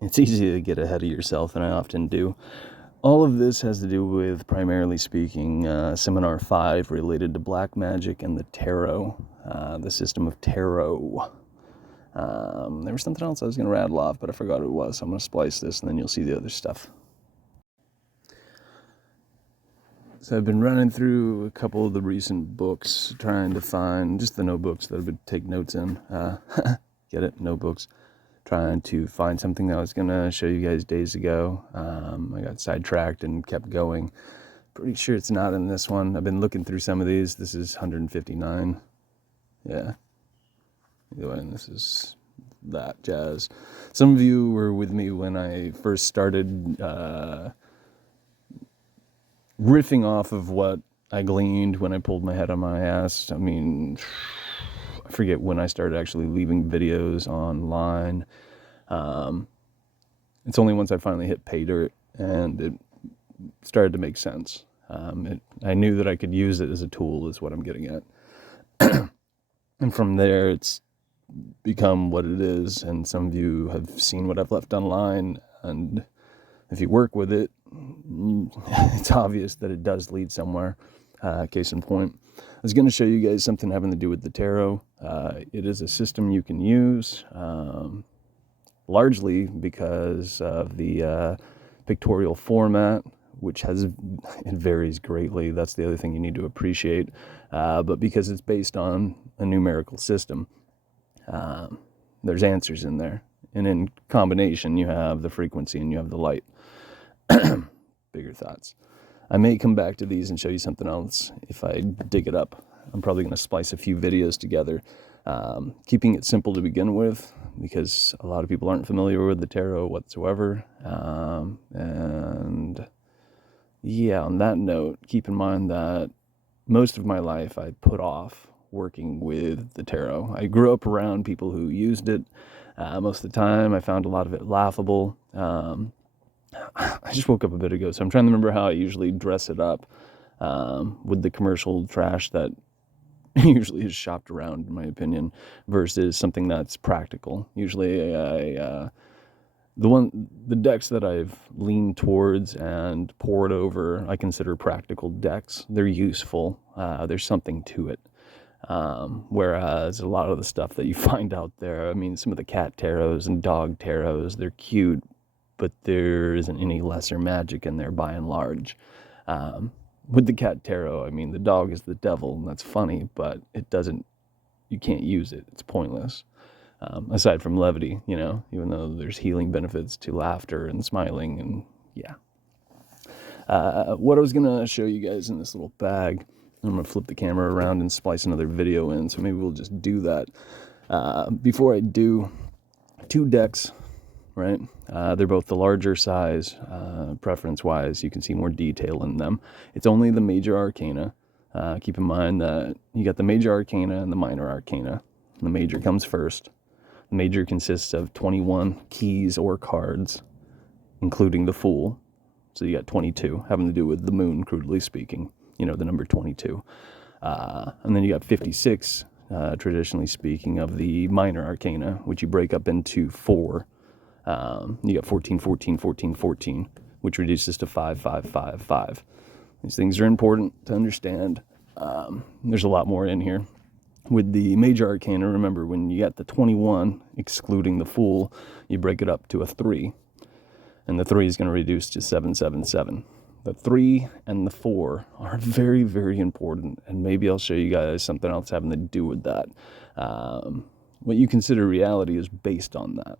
it's easy to get ahead of yourself, and I often do. All of this has to do with, primarily speaking, Seminar 5 related to black magic and the tarot, the system of tarot. There was something else I was going to rattle off, but I forgot what it was, so I'm going to splice this, and then you'll see the other stuff. So I've been running through a couple of the recent books, trying to find just the notebooks that I would take notes in. Get it? Notebooks. Trying to find something that I was going to show you guys days ago. I got sidetracked and kept going. Pretty sure it's not in this one. I've been looking through some of these. This is 159. Yeah. And this is that jazz. Some of you were with me when I first started riffing off of what I gleaned when I pulled my head on my ass. I mean, I forget when I started actually leaving videos online. It's only once I finally hit pay dirt and it started to make sense. I knew that I could use it as a tool, is what I'm getting at. And from there, it's become what it is. And some of you have seen what I've left online. And if you work with it, it's obvious that it does lead somewhere. Case in point, I was going to show you guys something having to do with the tarot. It is a system you can use, largely because of the pictorial format, which it varies greatly. That's the other thing you need to appreciate. But because it's based on a numerical system, there's answers in there. And in combination, you have the frequency and you have the light. Bigger thoughts. I may come back to these and show you something else if I dig it up. I'm probably going to splice a few videos together, keeping it simple to begin with, because a lot of people aren't familiar with the tarot whatsoever. And yeah, on that note, keep in mind that most of my life I put off working with the tarot. I grew up around people who used it. Most of the time I found a lot of it laughable. I just woke up a bit ago, so I'm trying to remember how I usually dress it up with the commercial trash that usually is shopped around, in my opinion, versus something that's practical. Usually the decks that I've leaned towards and poured over, I consider practical decks. They're useful. There's something to it. Whereas a lot of the stuff that you find out there, I mean, some of the cat tarots and dog tarots, they're cute, but there isn't any lesser magic in there by and large. With the cat tarot, I mean, the dog is the devil, and that's funny, but you can't use it. It's pointless. Aside from levity, even though there's healing benefits to laughter and smiling, and yeah. What I was going to show you guys in this little bag, I'm going to flip the camera around and splice another video in, so maybe we'll just do that. Before I do, 2 decks, right? They're both the larger size, preference-wise. You can see more detail in them. It's only the major arcana. Keep in mind that you got the major arcana and the minor arcana. The major comes first. The major consists of 21 keys or cards, including the Fool. So you got 22, having to do with the moon, crudely speaking. The number 22. And then you got 56, traditionally speaking, of the minor arcana, which you break up into 4. You got 14, 14, 14, 14, which reduces to 5, 5, 5, 5. These things are important to understand. There's a lot more in here. With the major arcana, remember, when you got the 21, excluding the Fool, you break it up to a 3. And the 3 is going to reduce to 7, 7, 7. The 3 and the 4 are very, very important. And maybe I'll show you guys something else having to do with that. What you consider reality is based on that.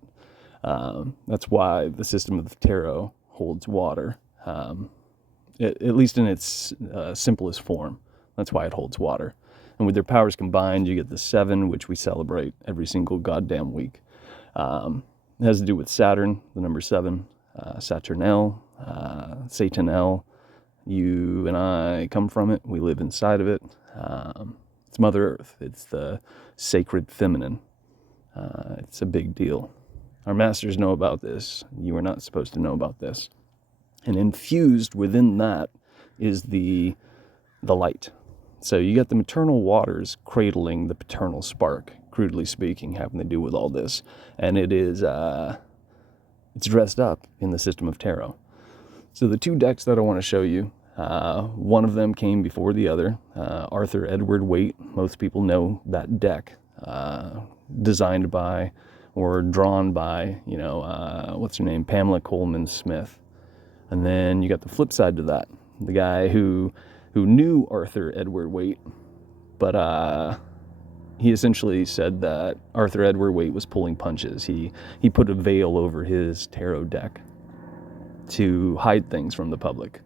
That's why the system of the tarot holds water, at least in its simplest form. That's why it holds water. And with their powers combined, you get the 7, which we celebrate every single goddamn week. It has to do with Saturn, the number 7, Saturnel, Satanel. You and I come from it. We live inside of it. It's Mother Earth. It's the sacred feminine. It's a big deal. Our masters know about this. You are not supposed to know about this. And infused within that is the light. So you got the maternal waters cradling the paternal spark, crudely speaking, having to do with all this. And it is it's dressed up in the system of tarot. So the two decks that I want to show you, one of them came before the other. Arthur Edward Waite, most people know that deck, designed by or drawn by, what's her name, Pamela Coleman Smith. And then you got the flip side to that, the guy who knew Arthur Edward Waite, but he essentially said that Arthur Edward Waite was pulling punches. He put a veil over his tarot deck to hide things from the public.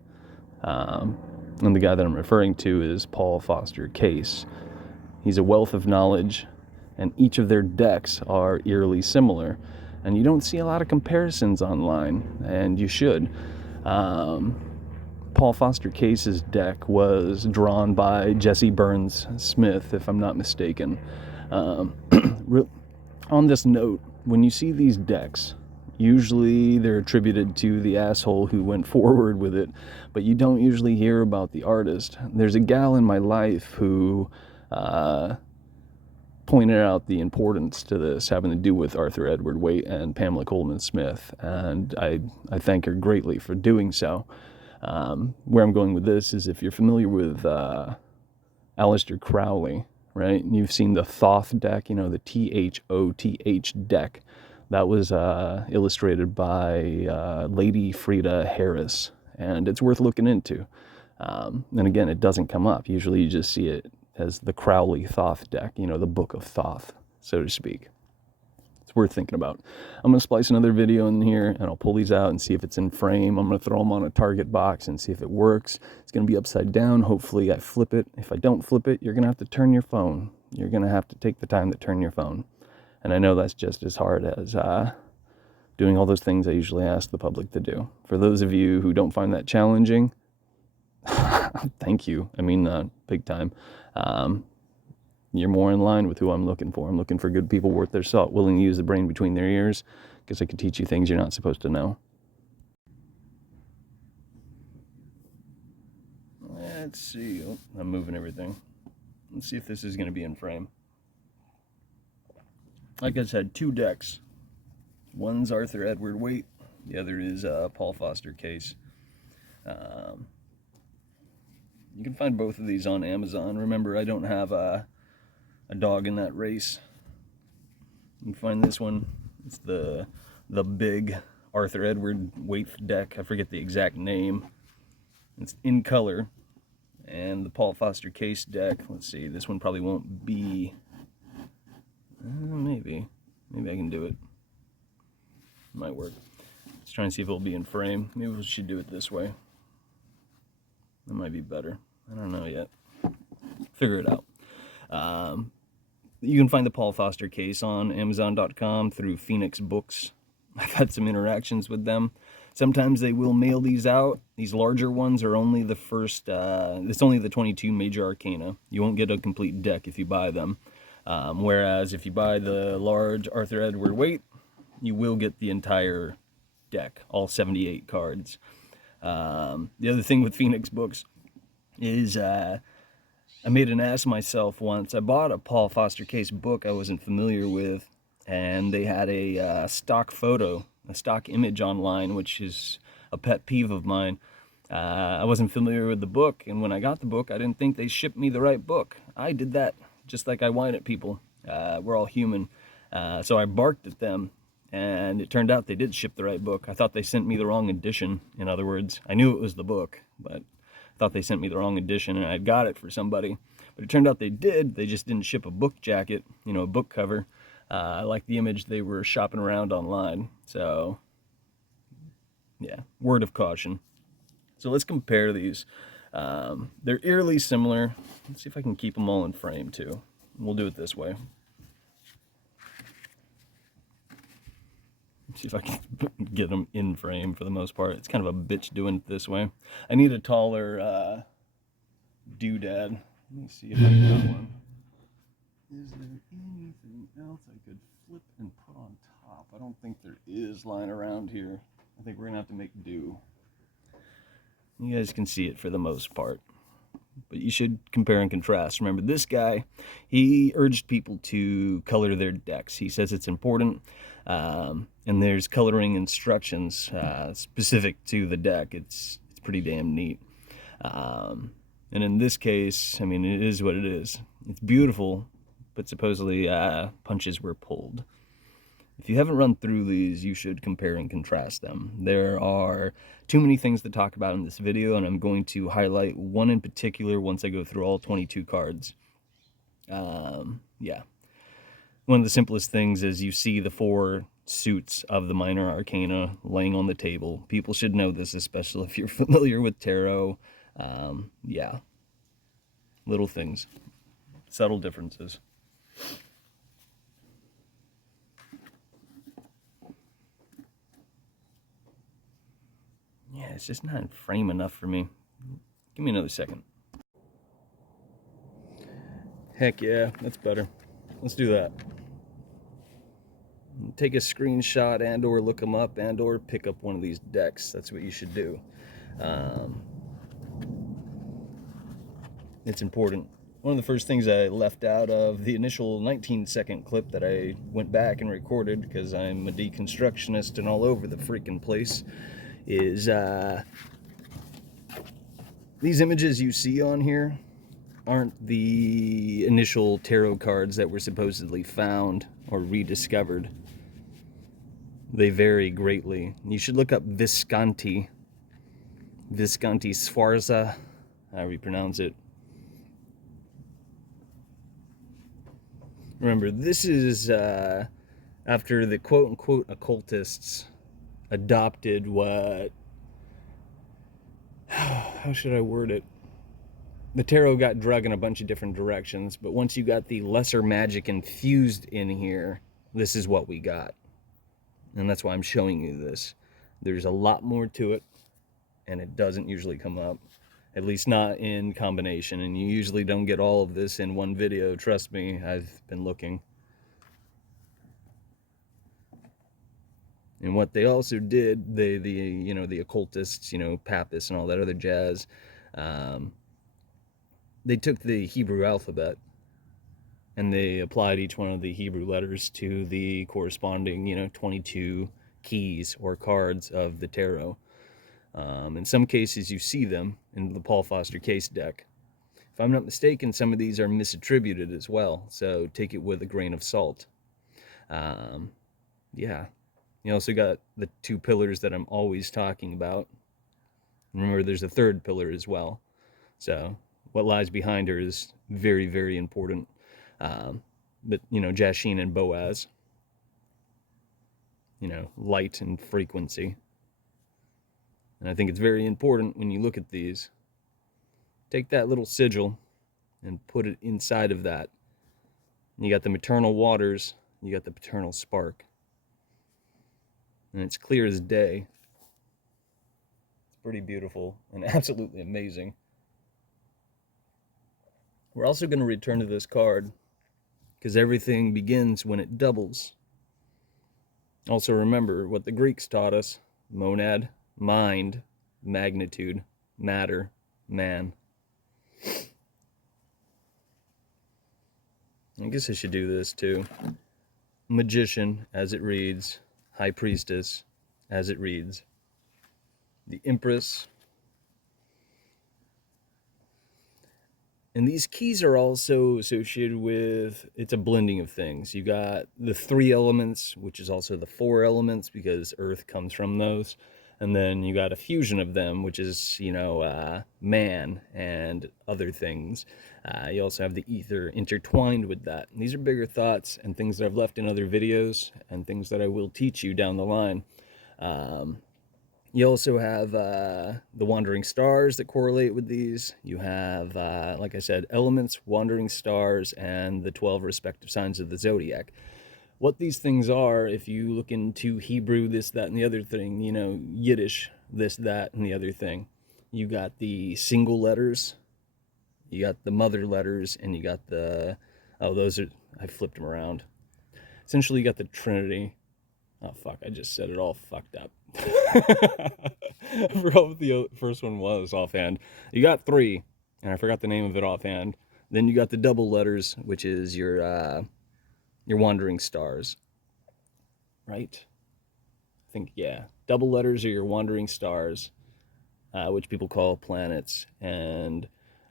And the guy that I'm referring to is Paul Foster Case. He's a wealth of knowledge, and each of their decks are eerily similar. And you don't see a lot of comparisons online, and you should. Paul Foster Case's deck was drawn by Jesse Burns Smith, if I'm not mistaken. On this note, when you see these decks, usually they're attributed to the asshole who went forward with it, but you don't usually hear about the artist. There's a gal in my life who pointed out the importance to this having to do with Arthur Edward Waite and Pamela Coleman Smith, and I thank her greatly for doing so. Where I'm going with this is, if you're familiar with Aleister Crowley, right? You've seen the Thoth deck, the Thoth deck. That was illustrated by Lady Frida Harris, and it's worth looking into. And again, it doesn't come up. Usually you just see it as the Crowley Thoth deck, the Book of Thoth, so to speak. It's worth thinking about. I'm going to splice another video in here, and I'll pull these out and see if it's in frame. I'm going to throw them on a target box and see if it works. It's going to be upside down. Hopefully I flip it. If I don't flip it, you're going to have to turn your phone. You're going to have to take the time to turn your phone. And I know that's just as hard as doing all those things I usually ask the public to do. For those of you who don't find that challenging, thank you. I mean that big time. You're more in line with who I'm looking for. I'm looking for good people worth their salt, willing to use the brain between their ears, because I can teach you things you're not supposed to know. Let's see. Oh, I'm moving everything. Let's see if this is going to be in frame. Like I said, two decks. One's Arthur Edward Waite. The other is Paul Foster Case. You can find both of these on Amazon. Remember, I don't have a dog in that race. You can find this one. It's the big Arthur Edward Waite deck. I forget the exact name. It's in color. And the Paul Foster Case deck. Let's see. This one probably won't be. Maybe I can do it. Might work. Let's try and see if it'll be in frame. Maybe we should do it this way. That might be better. I don't know yet. Figure it out. You can find the Paul Foster Case on Amazon.com through Phoenix Books. I've had some interactions with them. Sometimes they will mail these out. These larger ones are only the first, it's only the 22 major arcana. You won't get a complete deck if you buy them. Whereas if you buy the large Arthur Edward Waite, you will get the entire deck, all 78 cards. The other thing with Phoenix Books is I made an ass of myself once. I bought a Paul Foster Case book I wasn't familiar with, and they had a stock photo, a stock image online, which is a pet peeve of mine. I wasn't familiar with the book, and when I got the book, I didn't think they shipped me the right book. I did that, just like I whine at people. We're all human. So I barked at them, and it turned out they did ship the right book. I thought they sent me the wrong edition, in other words. I knew it was the book, but I thought they sent me the wrong edition, and I got it for somebody. But it turned out they did. They just didn't ship a book jacket, a book cover, like the image they were shopping around online. So, yeah, word of caution. So let's compare these. They're eerily similar. Let's see if I can keep them all in frame, too. We'll do it this way. See if I can get them in frame for the most part. It's kind of a bitch doing it this way. I need a taller doodad. Let me see if I got one. Is there anything else I could flip and put on top? I don't think there is lying around here. I think we're going to have to make do. You guys can see it for the most part. But you should compare and contrast. Remember, this guy, he urged people to color their decks. He says it's important. And there's coloring instructions specific to the deck. It's pretty damn neat. And in this case, I mean, it is what it is. It's beautiful, but supposedly punches were pulled. If you haven't run through these, you should compare and contrast them. There are too many things to talk about in this video, and I'm going to highlight one in particular once I go through all 22 cards. Yeah. One of the simplest things is you see the 4 suits of the Minor Arcana laying on the table. People should know this, especially if you're familiar with tarot. Yeah. Little things. Subtle differences. Yeah, it's just not in frame enough for me. Give me another second. Heck yeah, that's better. Let's do that. Take a screenshot and or look them up and or pick up one of these decks. That's what you should do. It's important. One of the first things I left out of the initial 19-second clip that I went back and recorded, because I'm a deconstructionist and all over the freaking place, is these images you see on here aren't the initial tarot cards that were supposedly found or rediscovered. They vary greatly. You should look up Visconti Sforza, however you pronounce it. Remember, this is after the quote-unquote occultists adopted what... How should I word it? The tarot got drug in a bunch of different directions, but once you got the lesser magic infused in here, this is what we got. And that's why I'm showing you this. There's a lot more to it, and it doesn't usually come up. At least not in combination, and you usually don't get all of this in one video. Trust me, I've been looking. And what they also did, the occultists, Papists and all that other jazz, they took the Hebrew alphabet and they applied each one of the Hebrew letters to the corresponding, 22 keys or cards of the tarot. In some cases, you see them in the Paul Foster Case deck. If I'm not mistaken, some of these are misattributed as well, so take it with a grain of salt. Yeah. You also got the 2 pillars that I'm always talking about. Remember, there's a 3rd pillar as well. So what lies behind her is very, very important. But, Jachin and Boaz, light and frequency. And I think it's very important when you look at these, take that little sigil and put it inside of that. You got the maternal waters, you got the paternal spark. And it's clear as day. It's pretty beautiful and absolutely amazing. We're also going to return to this card because everything begins when it doubles. Also remember what the Greeks taught us: monad, mind, magnitude, matter, man. I guess I should do this too. Magician, as it reads. High Priestess, as it reads. The Empress. And these keys are also associated with, it's a blending of things. You got the 3 elements, which is also the 4 elements, because Earth comes from those. And then you got a fusion of them, which is, man and other things. You also have the ether intertwined with that. And these are bigger thoughts and things that I've left in other videos and things that I will teach you down the line. You also have the wandering stars that correlate with these. You have, like I said, elements, wandering stars, and the 12 respective signs of the zodiac. What these things are, if you look into Hebrew, this, that, and the other thing, Yiddish, this, that, and the other thing. You got the single letters, you got the mother letters, and you got the, I flipped them around. Essentially, you got the Trinity. Oh, fuck, I just said it all fucked up. I forgot what the first one was offhand. You got 3, and I forgot the name of it offhand. Then you got the double letters, which is your wandering stars. right? I think, yeah. Double letters are your wandering stars, which people call planets, and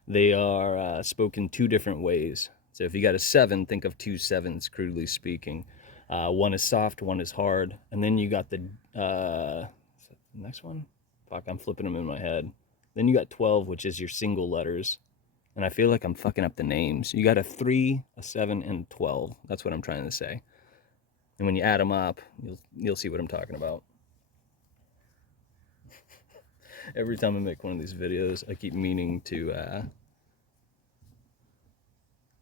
they are spoken two different ways. So if you got a 7, think of two sevens, crudely speaking. One is soft, one is hard, and then you got the next one. Fuck, I'm flipping them in my head. Then you got 12, which is your single letters, and I feel like I'm fucking up the names. You got a 3, a 7, and 12. That's what I'm trying to say. And when you add them up, you'll see what I'm talking about. Every time I make one of these videos, I keep meaning to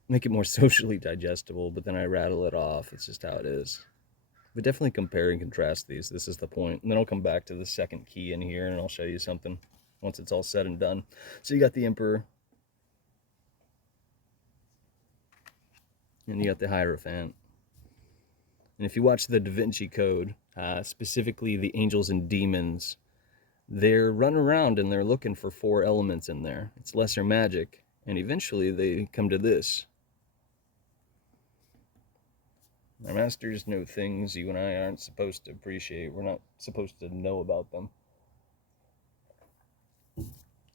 make it more socially digestible, but then I rattle it off. It's just how it is. But definitely compare and contrast these. This is the point. And then I'll come back to the second key in here and I'll show you something once it's all said and done. So you got the Emperor, and you got the Hierophant. And if you watch the Da Vinci Code, specifically the angels and demons, they're running around and they're looking for 4 elements in there. It's lesser magic, and eventually they come to this. Our masters know things you and I aren't supposed to appreciate. We're not supposed to know about them.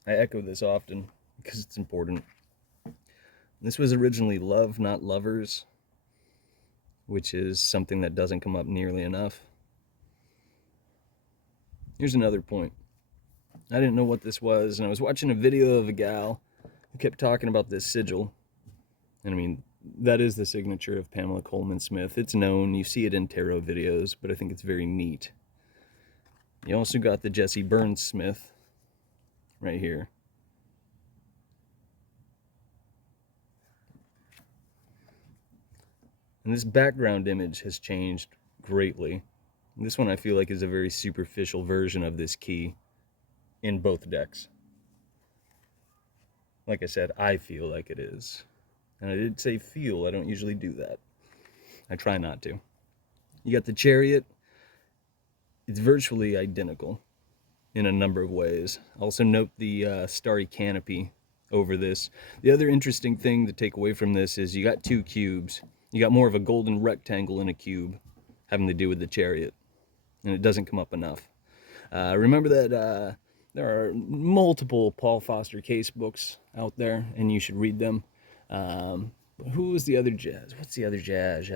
I echo this often because it's important. This was originally love, not lovers, which is something that doesn't come up nearly enough. Here's another point. I didn't know what this was, and I was watching a video of a gal who kept talking about this sigil. And I mean, that is the signature of Pamela Coleman Smith. It's known, you see it in tarot videos, but I think it's very neat. You also got the Jesse Burns Smith right here. And this background image has changed greatly. This one I feel like is a very superficial version of this key in both decks. Like I said, I feel like it is. And I did say feel, I don't usually do that. I try not to. You got the Chariot. It's virtually identical in a number of ways. Also note the starry canopy over this. The other interesting thing to take away from this is you got 2 cubes. You got more of a golden rectangle in a cube having to do with the Chariot. And it doesn't come up enough. Remember that there are multiple Paul Foster Case books out there, and you should read them. Who was the other jazz? What's the other jazz?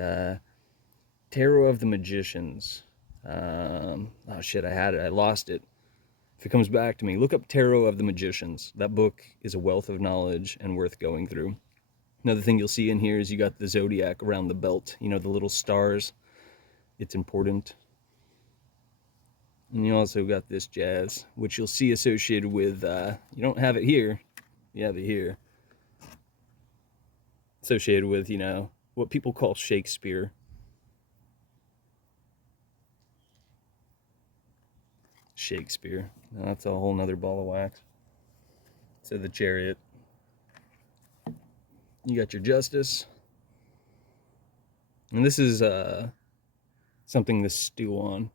Tarot of the Magicians. Oh shit, I had it. I lost it. If it comes back to me, look up Tarot of the Magicians. That book is a wealth of knowledge and worth going through. Another thing you'll see in here is you got the zodiac around the belt. You know, the little stars. It's important. And you also got this jazz, which you'll see associated with, you don't have it here, you have it here. Associated with, you know, what people call Shakespeare. Shakespeare. Now, that's a whole nother ball of wax. So the Chariot. You got your Justice. And this is something to stew on.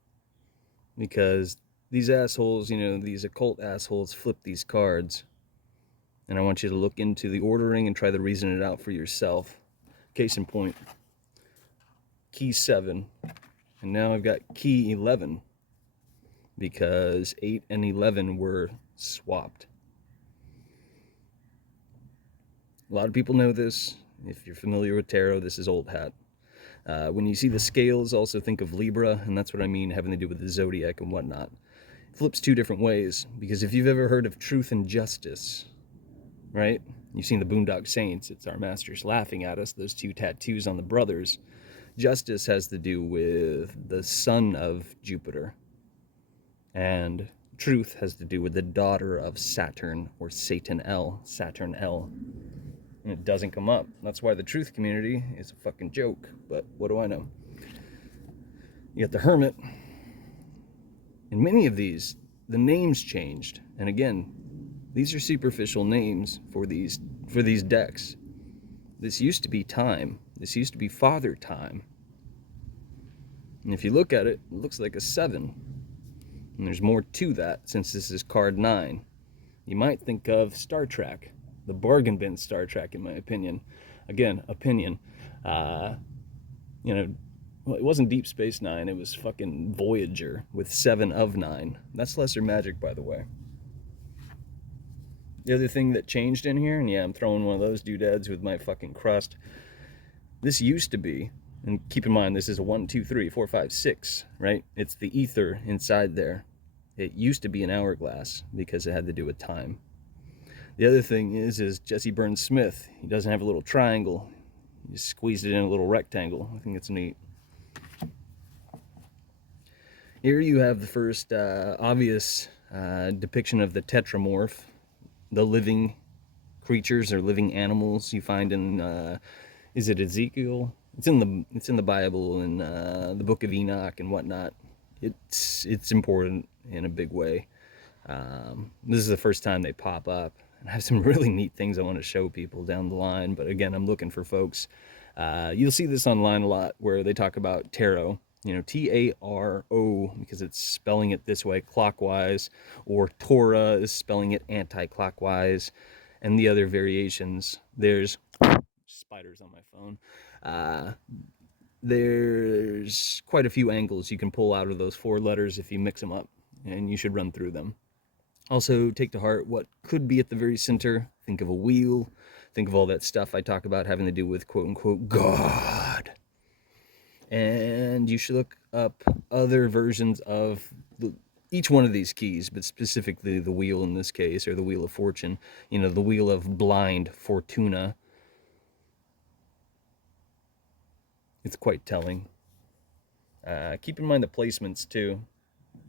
Because these assholes, you know, these occult assholes flip these cards. And I want you to look into the ordering and try to reason it out for yourself. Case in point. Key 7. And now I've got key 11. Because 8 and 11 were swapped. A lot of people know this. If you're familiar with tarot, this is old hat. When you see the scales, also think of Libra, and that's what I mean, having to do with the zodiac and whatnot. It flips 2 different ways, because if you've ever heard of truth and justice, right? You've seen the Boondock Saints, it's our masters laughing at us, those 2 tattoos on the brothers. Justice has to do with the son of Jupiter, and truth has to do with the daughter of Saturn, or Satan L, Saturn L. And it doesn't come up. That's why the truth community is a fucking joke. But what do I know? You got the Hermit. In many of these, the names changed. And again, these are superficial names for these decks. This used to be Time. This used to be Father Time. And if you look at it, it looks like a 7. And there's more to that since this is card 9. You might think of Star Trek. The bargain bin Star Trek, in my opinion. Again, opinion. You know, Well, it wasn't Deep Space Nine. It was fucking Voyager with 7 of 9. That's lesser magic, by the way. The other thing that changed in here, and yeah, I'm throwing one of those doodads with my fucking crust. This used to be, and keep in mind this is a 1, 2, 3, 4, 5, 6, right? It's the ether inside there. It used to be an hourglass because it had to do with time. The other thing is Jesse Burns Smith. He doesn't have a little triangle. You just squeezed it in a little rectangle. I think it's neat. Here you have the first obvious depiction of the tetramorph, the living creatures or living animals you find in is it Ezekiel? It's in the Bible and the Book of Enoch and whatnot. It's important in a big way. This is the first time they pop up. And I have some really neat things I want to show people down the line. But again, I'm looking for folks. You'll see this online a lot where they talk about tarot. You know, T-A-R-O, because it's spelling it this way, clockwise, or Torah is spelling it anti-clockwise, and the other variations. There's spiders on my phone. There's quite a few angles you can pull out of those 4 letters if you mix them up, and you should run through them. Also, take to heart what could be at the very center. Think of a wheel. Think of all that stuff I talk about having to do with quote-unquote God. And you should look up other versions of each one of these keys, but specifically the wheel in this case, or the Wheel of Fortune. You know, the Wheel of Blind Fortuna. It's quite telling. Keep in mind the placements too.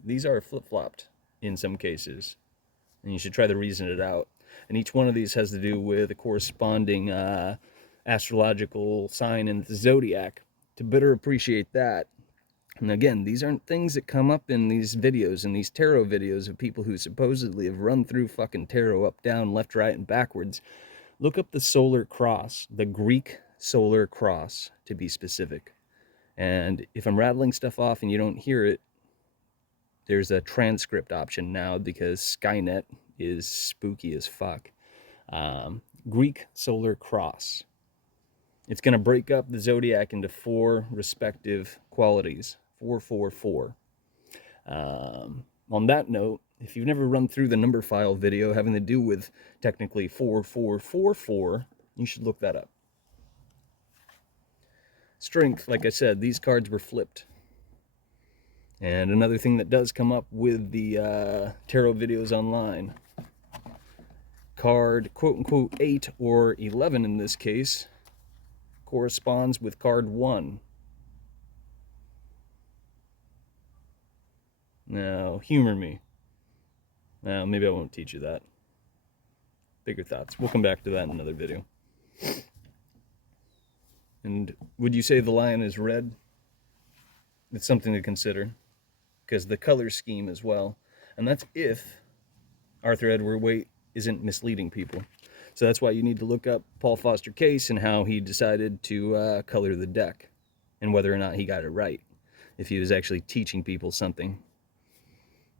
These are flip-flopped in some cases, and you should try to reason it out. And each one of these has to do with a corresponding astrological sign in the zodiac. To better appreciate that, and again, these aren't things that come up in these videos, in these tarot videos of people who supposedly have run through fucking tarot up, down, left, right, and backwards. Look up the solar cross, the Greek solar cross, to be specific. And if I'm rattling stuff off and you don't hear it, there's a transcript option now because Skynet is spooky as fuck. Greek solar cross. It's going to break up the zodiac into 4 respective qualities. 444. On that note, if you've never run through the number file video having to do with technically 4444, you should look that up. Strength, like I said, these cards were flipped. And another thing that does come up with the tarot videos online, card quote-unquote 8 or 11 in this case corresponds with card 1. Now, humor me. Now, maybe I won't teach you that. Bigger thoughts. We'll come back to that in another video. And would you say the lion is red? It's something to consider, because the color scheme as well. And that's if Arthur Edward Waite isn't misleading people. So that's why you need to look up Paul Foster Case and how he decided to color the deck, and whether or not he got it right. If he was actually teaching people something.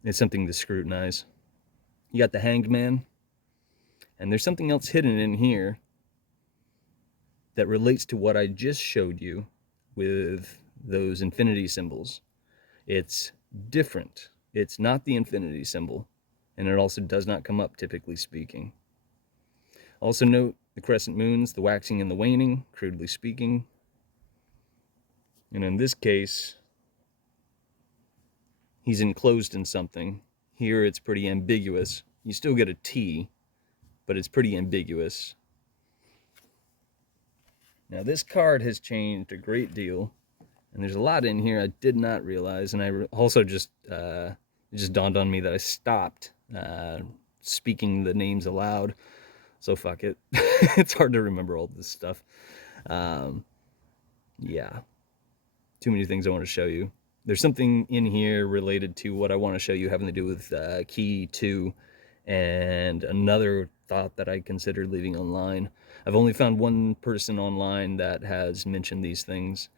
It's something to scrutinize. You got the Hanged Man, and there's something else hidden in here that relates to what I just showed you with those infinity symbols. It's different. It's not the infinity symbol, and it also does not come up, typically speaking. Also note the crescent moons, the waxing and the waning, crudely speaking. And in this case, he's enclosed in something. Here it's pretty ambiguous. You still get a T, but it's pretty ambiguous. Now this card has changed a great deal, and there's a lot in here I did not realize, and I also just, it just dawned on me that I stopped speaking the names aloud. So fuck it. It's hard to remember all this stuff. Yeah. Too many things I want to show you. There's something in here related to what I want to show you having to do with Key 2, and another thought that I considered leaving online. I've only found one person online that has mentioned these things.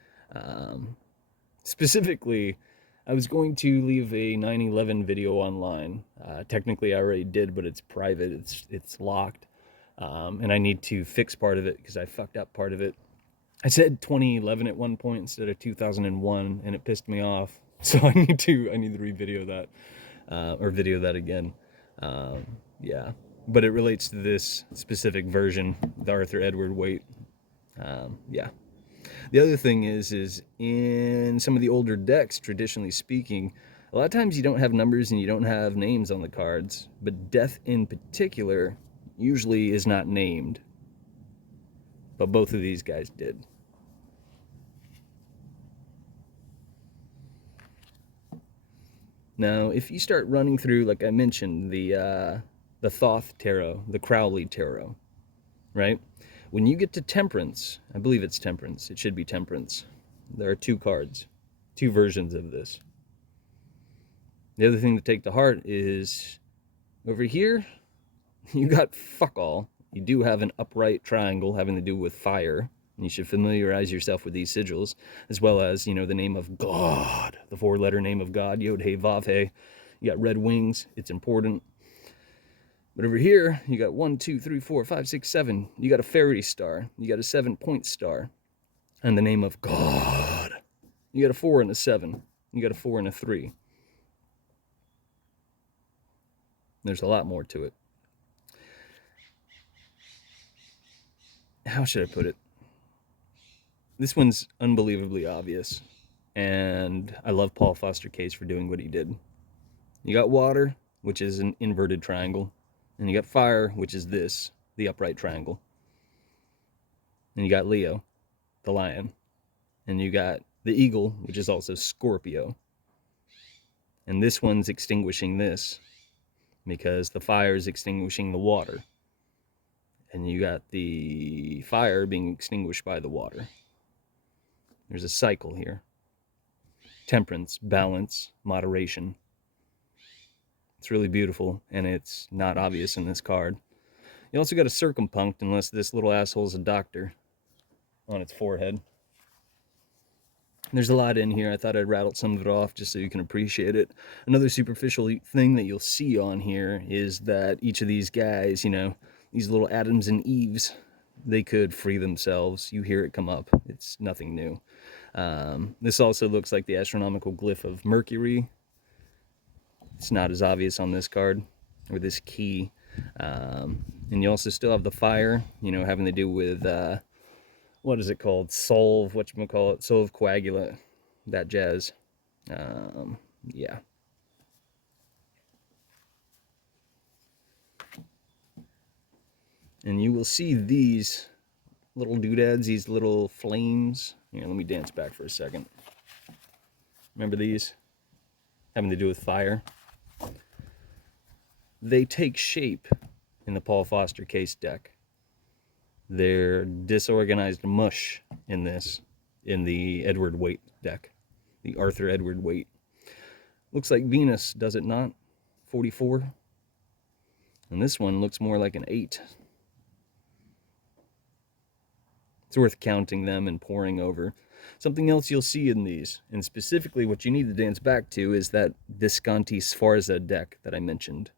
Specifically, I was going to leave a 9/11 video online. Technically, I already did, but it's private. It's locked. And I need to fix part of it because I fucked up part of it. I said 2011 at one point instead of 2001, and it pissed me off. So I need to re-video that, or video that again. Yeah, but it relates to this specific version, the Arthur Edward Waite. Yeah. The other thing is in some of the older decks, traditionally speaking, a lot of times you don't have numbers and you don't have names on the cards, but death in particular usually is not named. But both of these guys did. Now, if you start running through, like I mentioned, the Thoth Tarot, the Crowley Tarot, right? When you get to Temperance, I believe it's Temperance. It should be Temperance. There are two cards, two versions of this. The other thing to take to heart is over here, you got fuck all. You do have an upright triangle having to do with fire. And you should familiarize yourself with these sigils, as well as, the name of God, the four-letter name of God, Yod He Vav He. You got red wings. It's important. But over here, you got 1, 2, 3, 4, 5, 6, 7. You got a fairy star. You got a 7-point star. And the name of God. You got a 4 and a 7. You got a 4 and a 3. There's a lot more to it. How should I put it? This one's unbelievably obvious. And I love Paul Foster Case for doing what he did. You got water, which is an inverted triangle. And you got fire, which is this, the upright triangle. And you got Leo, the lion. And you got the eagle, which is also Scorpio. And this one's extinguishing this, because the fire is extinguishing the water. And you got the fire being extinguished by the water. There's a cycle here. Temperance, balance, moderation. It's really beautiful, and it's not obvious in this card. You also got a circumpunct, unless this little asshole's a doctor, on its forehead. There's a lot in here. I thought I'd rattle some of it off just so you can appreciate it. Another superficial thing that you'll see on here is that each of these guys, these little Adams and Eves, they could free themselves. You hear it come up. It's nothing new. This also looks like the astronomical glyph of Mercury. It's not as obvious on this card, or this key. And you also still have the fire, having to do with, what is it called? Solve coagula, that jazz. Yeah. And you will see these little doodads, these little flames. Here, let me dance back for a second. Remember these? Having to do with fire. They take shape in the Paul Foster Case deck. They're disorganized mush in the Edward Waite deck, the Arthur Edward Waite. Looks like Venus, does it not? 44. And this one looks more like an 8. It's worth counting them and poring over. Something else you'll see in these, and specifically what you need to dance back to, is that Visconti Sforza deck that I mentioned.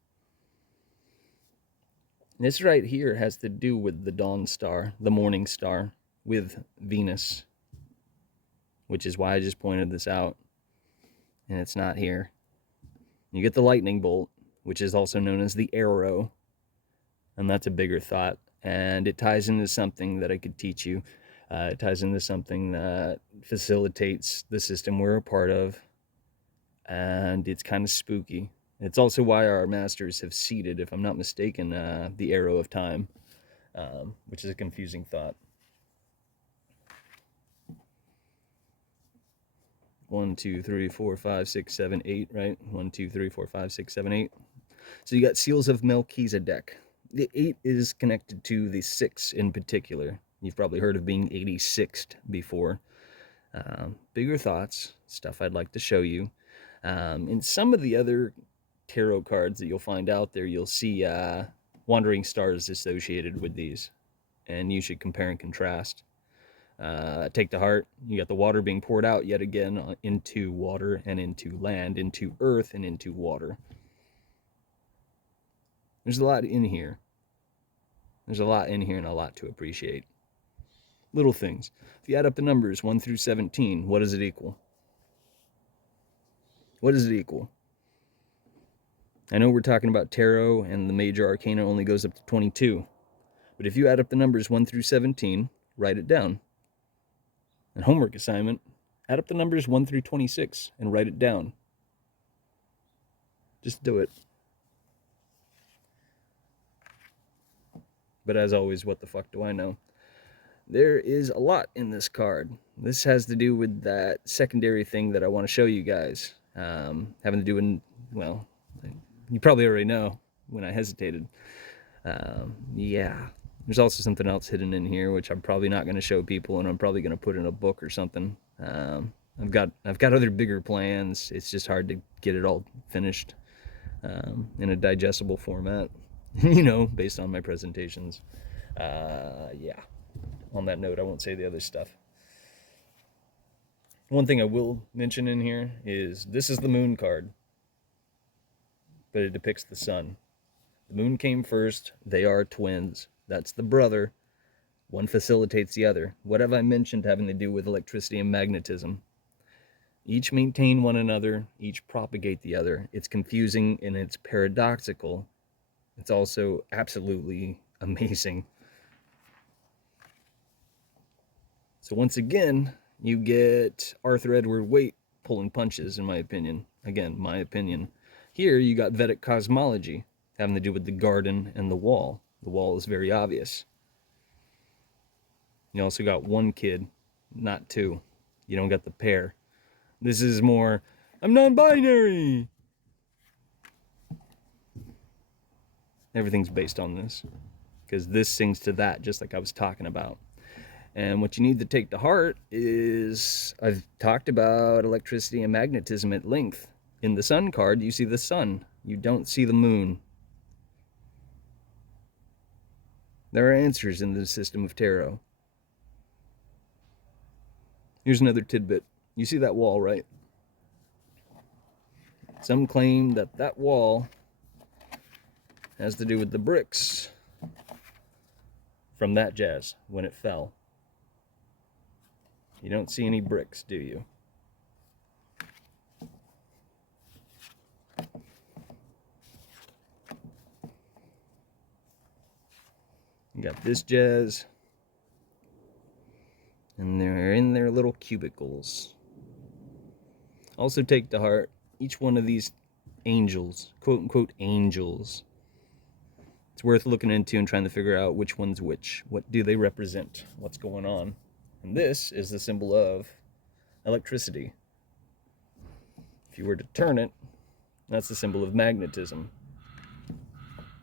This right here has to do with the dawn star, the morning star, with Venus, which is why I just pointed this out, and it's not here. You get the lightning bolt, which is also known as the arrow, and that's a bigger thought, and it ties into something that I could teach you. It ties into something that facilitates the system we're a part of, and it's kind of spooky. It's also why our masters have seeded, if I'm not mistaken, the arrow of time, which is a confusing thought. 1, 2, 3, 4, 5, 6, 7, 8, right? 1, 2, 3, 4, 5, 6, 7, 8. So you got Seals of Melchizedek. The 8 is connected to the 6 in particular. You've probably heard of being 86th before. Bigger thoughts, stuff I'd like to show you. In some of the other tarot cards that you'll find out there, you'll see wandering stars associated with these, and you should compare and contrast. Take to heart, you got the water being poured out yet again into water and into land, into earth and into water. There's a lot in here. There's a lot in here and a lot to appreciate. Little things. If you add up the numbers 1 through 17, what does it equal? What does it equal? I know we're talking about tarot and the major arcana only goes up to 22. But if you add up the numbers 1 through 17, write it down. And homework assignment, add up the numbers 1 through 26 and write it down. Just do it. But as always, what the fuck do I know? There is a lot in this card. This has to do with that secondary thing that I want to show you guys. Having to do with, well, you probably already know when I hesitated. Yeah. There's also something else hidden in here, which I'm probably not going to show people, and I'm probably going to put in a book or something. I've got other bigger plans. It's just hard to get it all finished in a digestible format, you know, based on my presentations. Yeah. On that note, I won't say the other stuff. One thing I will mention in here is this is the moon card, but it depicts the sun. The moon came first. They are twins. That's the brother. One facilitates the other. What have I mentioned having to do with electricity and magnetism? Each maintain one another. Each propagate the other. It's confusing and it's paradoxical. It's also absolutely amazing. So once again, you get Arthur Edward Waite pulling punches, in my opinion. Again, my opinion. Here you got Vedic cosmology having to do with the garden and the wall. The wall is very obvious. You also got one kid, not two. You don't got the pair. This is more, I'm non-binary. Everything's based on this, because this sings to that, just like I was talking about. And what you need to take to heart is, I've talked about electricity and magnetism at length. In the sun card, you see the sun. You don't see the moon. There are answers in the system of tarot. Here's another tidbit. You see that wall, right? Some claim that that wall has to do with the bricks from that jazz when it fell. You don't see any bricks, do you? You got this jazz, and they're in their little cubicles. Also take to heart, each one of these angels, quote-unquote angels, it's worth looking into and trying to figure out which one's which. What do they represent? What's going on? And this is the symbol of electricity. If you were to turn it, that's the symbol of magnetism.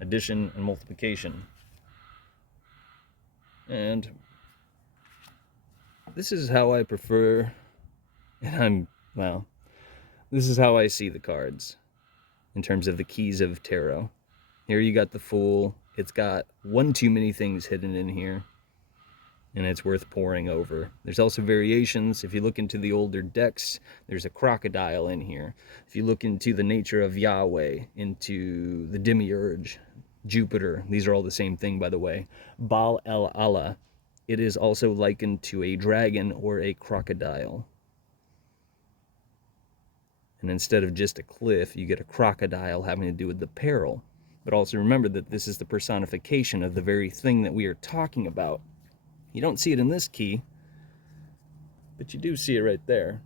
Addition and multiplication. And this is how I prefer, and this is how I see the cards in terms of the keys of tarot. Here you got the Fool. It's got one too many things hidden in here, and it's worth poring over. There's also variations. If you look into the older decks, there's a crocodile in here. If you look into the nature of Yahweh, into the demiurge, Jupiter, these are all the same thing, by the way. Baal el Allah, it is also likened to a dragon or a crocodile. And instead of just a cliff, you get a crocodile having to do with the peril. But also remember that this is the personification of the very thing that we are talking about. You don't see it in this key, but you do see it right there.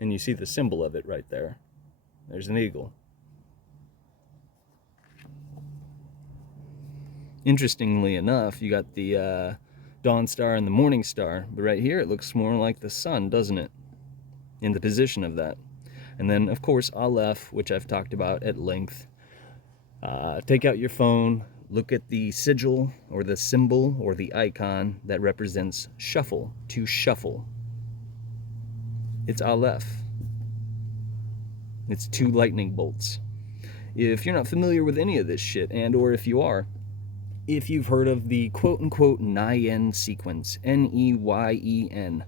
And you see the symbol of it right there. There's an eagle. Interestingly enough, you got the dawn star and the morning star, but right here it looks more like the sun, doesn't it? In the position of that. And then, of course, Aleph, which I've talked about at length. Take out your phone, look at the sigil or the symbol or the icon that represents shuffle, to shuffle. It's Aleph. It's 2 lightning bolts. If you're not familiar with any of this shit, and or if you are, if you've heard of the quote-unquote Neyen sequence, N-E-Y-E-N,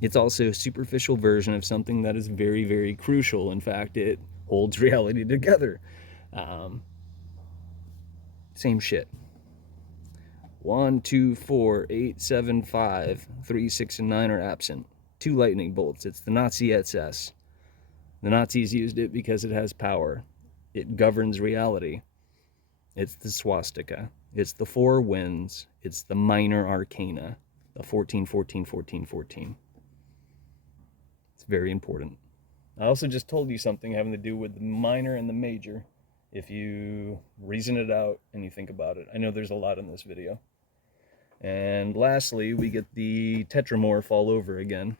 it's also a superficial version of something that is very, very crucial. In fact, it holds reality together. Same shit. 1, 2, 4, 8, 7, 5, 3, 6, and 9 are absent. 2 lightning bolts. It's the Nazi SS. The Nazis used it because it has power. It governs reality. It's the swastika. It's the 4 winds. It's the minor arcana. The 14, 14, 14, 14. It's very important. I also just told you something having to do with the minor and the major. If you reason it out and you think about it. I know there's a lot in this video. And lastly, we get the tetramorph all over again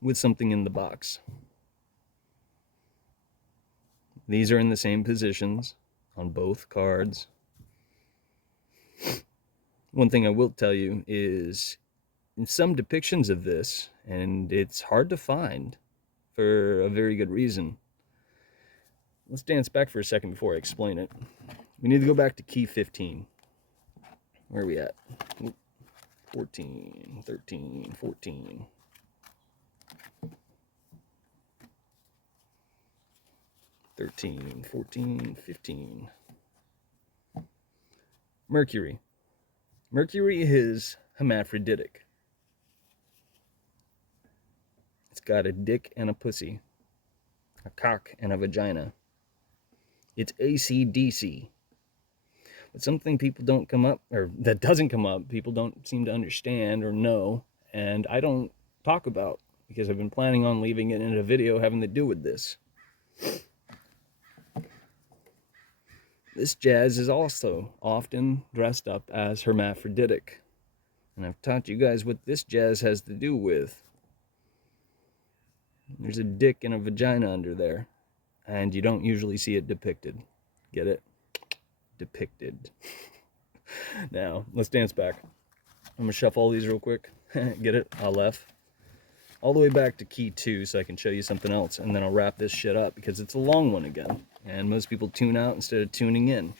with something in the box. These are in the same positions on both cards. One thing I will tell you is in some depictions of this, and it's hard to find for a very good reason. Let's dance back for a second before I explain it. We need to go back to key 15. Where are we at? 14, 13, 14. $13, $14, $15. Mercury. Mercury is hermaphroditic. It's got a dick and a pussy, a cock and a vagina. It's AC/DC. But something people don't come up, or that doesn't come up, people don't seem to understand or know, and I don't talk about, because I've been planning on leaving it in a video having to do with this. This jazz is also often dressed up as hermaphroditic. And I've taught you guys what this jazz has to do with. There's a dick and a vagina under there. And you don't usually see it depicted. Get it? Depicted. Now, let's dance back. I'm going to shuffle all these real quick. Get it? Aleph. All the way back to key 2 so I can show you something else. And then I'll wrap this shit up because it's a long one again. And most people tune out instead of tuning in.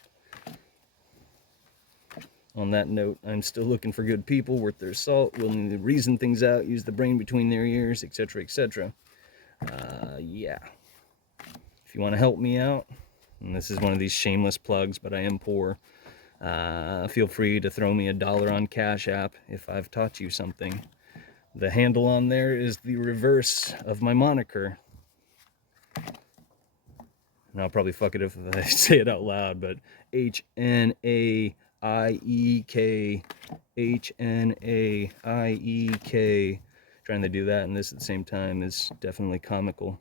On that note, I'm still looking for good people worth their salt, willing to reason things out, use the brain between their ears, etc., etc. Yeah. If you want to help me out, and this is one of these shameless plugs, but I am poor, feel free to throw me $1 on Cash App if I've taught you something. The handle on there is the reverse of my moniker. And I'll probably fuck it if I say it out loud, but HNAIEK, HNAIEK. Trying to do that and this at the same time is definitely comical.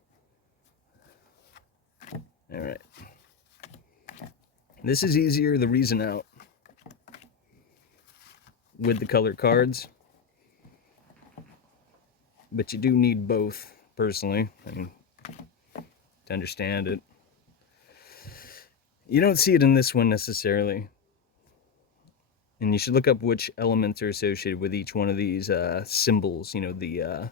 All right. This is easier to reason out with the color cards, but you do need both, personally, I mean, to understand it. You don't see it in this one necessarily. And you should look up which elements are associated with each one of these symbols, you know, the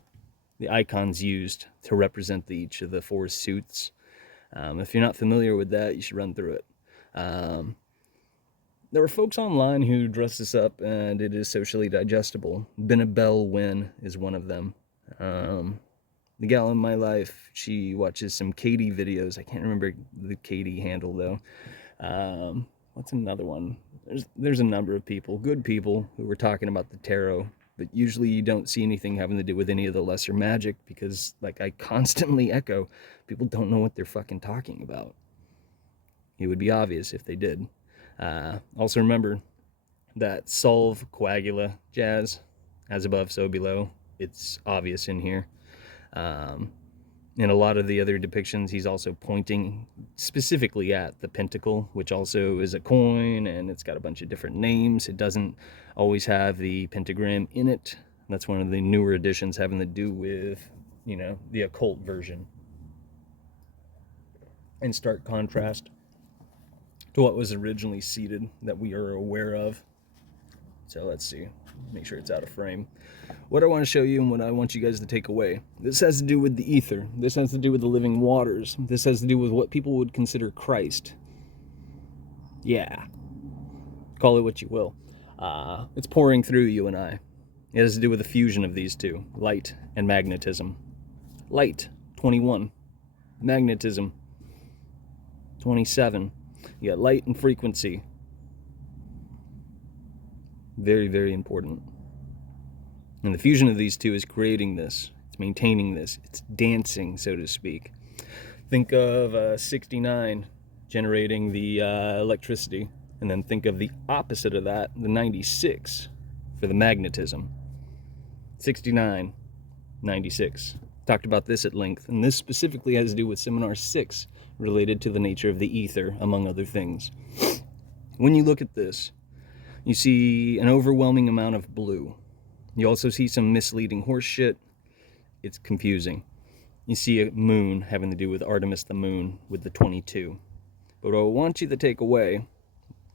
icons used to represent each of the 4 suits. If you're not familiar with that, you should run through it. There are folks online who dress this up and it is socially digestible. Benabel Wynn is one of them. The gal in my life, she watches some Katie videos. I can't remember the Katie handle though. What's another one? There's a number of people, good people, who were talking about the tarot, but usually you don't see anything having to do with any of the lesser magic because, like I constantly echo, people don't know what they're fucking talking about. It would be obvious if they did. Also remember that solve coagula jazz, as above, so below. It's obvious in here. In a lot of the other depictions, he's also pointing specifically at the pentacle, which also is a coin, and it's got a bunch of different names. It doesn't always have the pentagram in it. That's one of the newer additions having to do with, you know, the occult version. In stark contrast to what was originally seated that we are aware of. So let's see, make sure it's out of frame. What I want to show you and what I want you guys to take away. This has to do with the ether. This has to do with the living waters. This has to do with what people would consider Christ. Yeah. Call it what you will. It's pouring through you and I. It has to do with the fusion of these two, light and magnetism. Light, 21. Magnetism, 27. You got light and frequency. Very, very important. And the fusion of these two is creating this. It's maintaining this. It's dancing, so to speak. Think of 69 generating the electricity, and then think of the opposite of that, the 96 for the magnetism. 69, 96. Talked about this at length, and this specifically has to do with Seminar 6, related to the nature of the ether, among other things. When you look at this, you see an overwhelming amount of blue. You also see some misleading horse shit. It's confusing. You see a moon having to do with Artemis the moon with the 22. But what I want you to take away,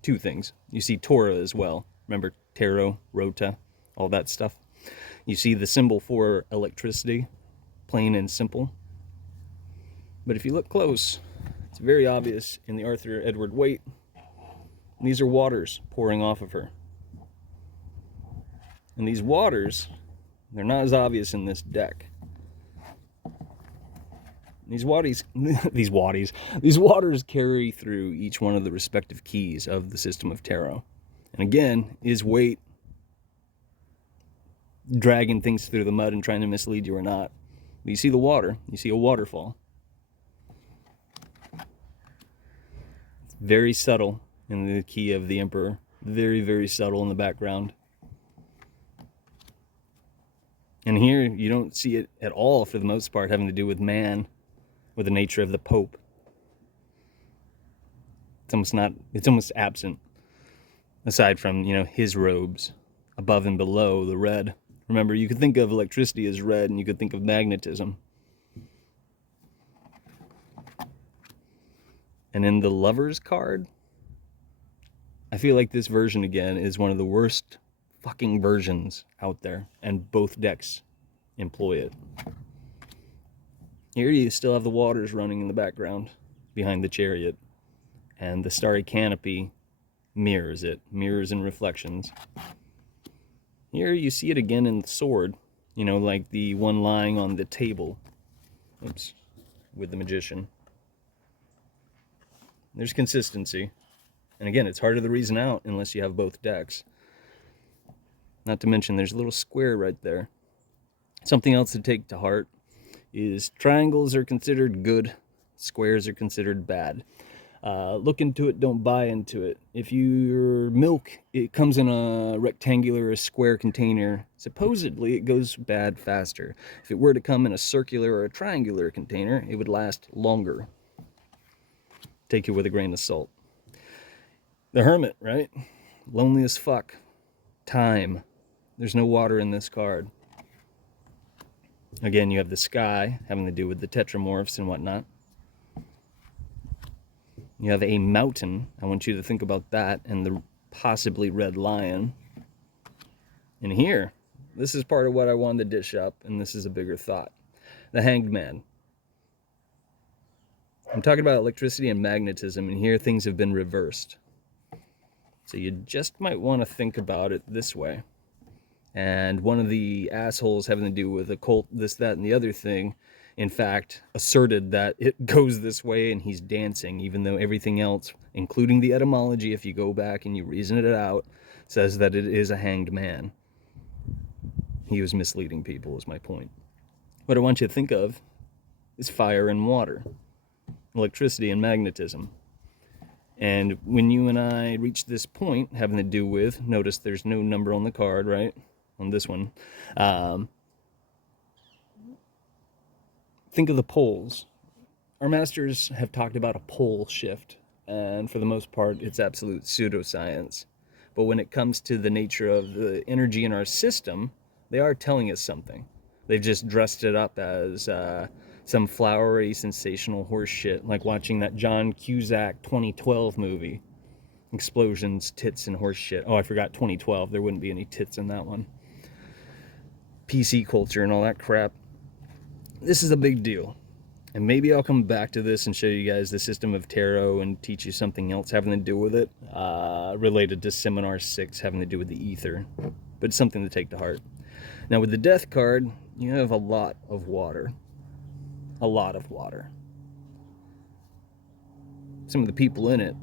two things. You see Torah as well. Remember Tarot, Rota, all that stuff. You see the symbol for electricity, plain and simple. But if you look close, it's very obvious in the Arthur Edward Waite. These are waters pouring off of her. And these waters, they're not as obvious in this deck. These waters carry through each one of the respective keys of the system of tarot. And again, is Waite dragging things through the mud and trying to mislead you or not? But you see the water, you see a waterfall. It's very subtle in the key of the Emperor. Very, very subtle in the background. And here, you don't see it at all, for the most part, having to do with man, or the nature of the Pope. It's almost absent, aside from, his robes, above and below the red. Remember, you could think of electricity as red, and you could think of magnetism. And in the Lovers card, I feel like this version, again, is one of the worst fucking versions out there, and both decks employ it. Here you still have the waters running in the background behind the chariot, and the starry canopy mirrors it, mirrors and reflections. Here you see it again in the sword, like the one lying on the table. Oops, with the magician. There's consistency. And again, it's harder to reason out unless you have both decks. Not to mention, there's a little square right there. Something else to take to heart is triangles are considered good, squares are considered bad. Look into it, don't buy into it. If your milk, it comes in a rectangular or square container, supposedly it goes bad faster. If it were to come in a circular or a triangular container, it would last longer. Take it with a grain of salt. The Hermit, right? Lonely as fuck. Time. There's no water in this card. Again, you have the sky, having to do with the tetramorphs and whatnot. You have a mountain. I want you to think about that, and the possibly red lion. And here, this is part of what I wanted to dish up, and this is a bigger thought. The Hanged Man. I'm talking about electricity and magnetism, and here things have been reversed. So you just might want to think about it this way. And one of the assholes having to do with occult, this, that, and the other thing, in fact, asserted that it goes this way and he's dancing, even though everything else, including the etymology, if you go back and you reason it out, says that it is a hanged man. He was misleading people, is my point. What I want you to think of is fire and water, electricity and magnetism. And when you and I reach this point, having to do with, notice there's no number on the card, right? On this one. Think of the poles. Our masters have talked about a pole shift, and for the most part, it's absolute pseudoscience. But when it comes to the nature of the energy in our system, they are telling us something. They've just dressed it up as some flowery, sensational horse shit, like watching that John Cusack 2012 movie. Explosions, tits, and horse shit. Oh, I forgot 2012. There wouldn't be any tits in that one. PC culture and all that crap. This is a big deal. And maybe I'll come back to this and show you guys the system of tarot and teach you something else having to do with it, related to Seminar 6, having to do with the ether. But it's something to take to heart. Now with the Death card, you have a lot of water. A lot of water. Some of the people in it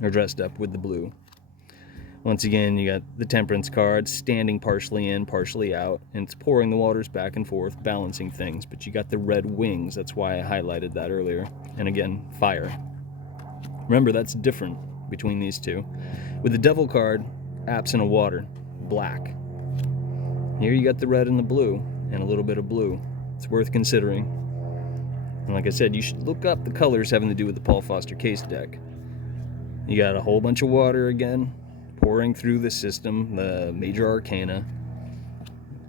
are dressed up with the blue. Once again, you got the temperance card standing partially in, partially out, and it's pouring the waters back and forth, balancing things. But you got the red wings, that's why I highlighted that earlier. And again, fire. Remember, that's different between these two. With the devil card, absent of water, black. Here you got the red and the blue, and a little bit of blue. It's worth considering. And like I said, you should look up the colors having to do with the Paul Foster Case deck. You got a whole bunch of water again, pouring through the system, the major arcana,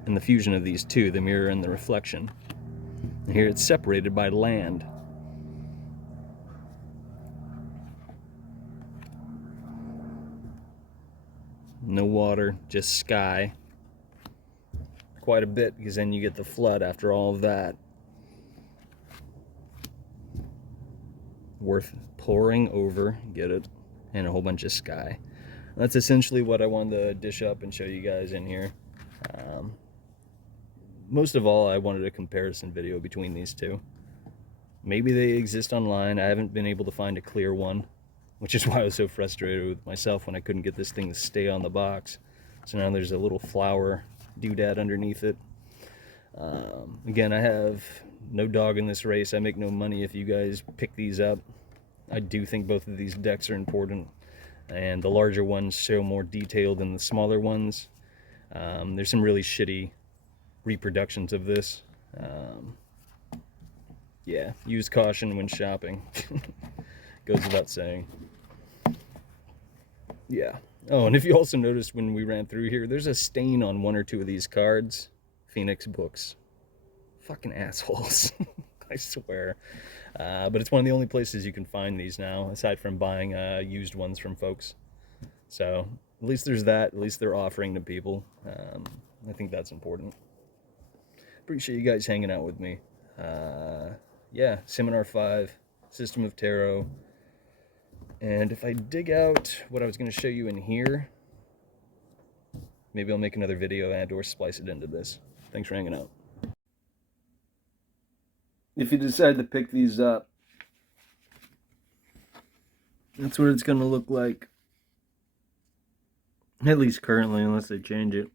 and the fusion of these two, the mirror and the reflection. And here it's separated by land. No water, just sky. Quite a bit, because then you get the flood after all of that. Worth pouring over, get it, and a whole bunch of sky. That's essentially what I wanted to dish up and show you guys in here. Most of all, I wanted a comparison video between these two. Maybe they exist online. I haven't been able to find a clear one, which is why I was so frustrated with myself when I couldn't get this thing to stay on the box. So now there's a little flower doodad underneath it. Again, I have no dog in this race. I make no money if you guys pick these up. I do think both of these decks are important, and the larger ones show more detail than the smaller ones. There's some really shitty reproductions of this. Yeah, use caution when shopping. Goes without saying. Yeah. Oh, and if you also noticed when we ran through here, there's a stain on one or two of these cards. Phoenix Books. Fucking assholes. I swear. But it's one of the only places you can find these now, aside from buying used ones from folks. So at least there's that. At least they're offering to people. I think that's important. Appreciate you guys hanging out with me. Yeah, Seminar 5, System of Tarot. And if I dig out what I was going to show you in here, maybe I'll make another video and or splice it into this. Thanks for hanging out. If you decide to pick these up, that's what it's going to look like. At least currently, unless they change it.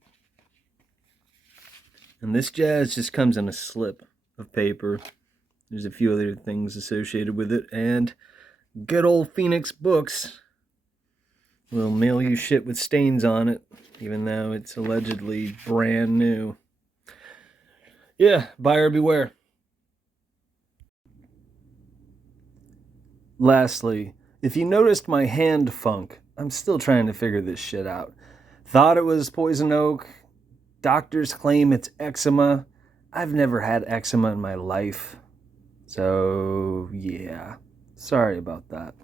And this jazz just comes in a slip of paper. There's a few other things associated with it. And good old Phoenix Books will mail you shit with stains on it, even though it's allegedly brand new. Yeah, buyer beware. Lastly, if you noticed my hand funk, I'm still trying to figure this shit out. Thought it was poison oak. Doctors claim it's eczema. I've never had eczema in my life. So, yeah. Sorry about that.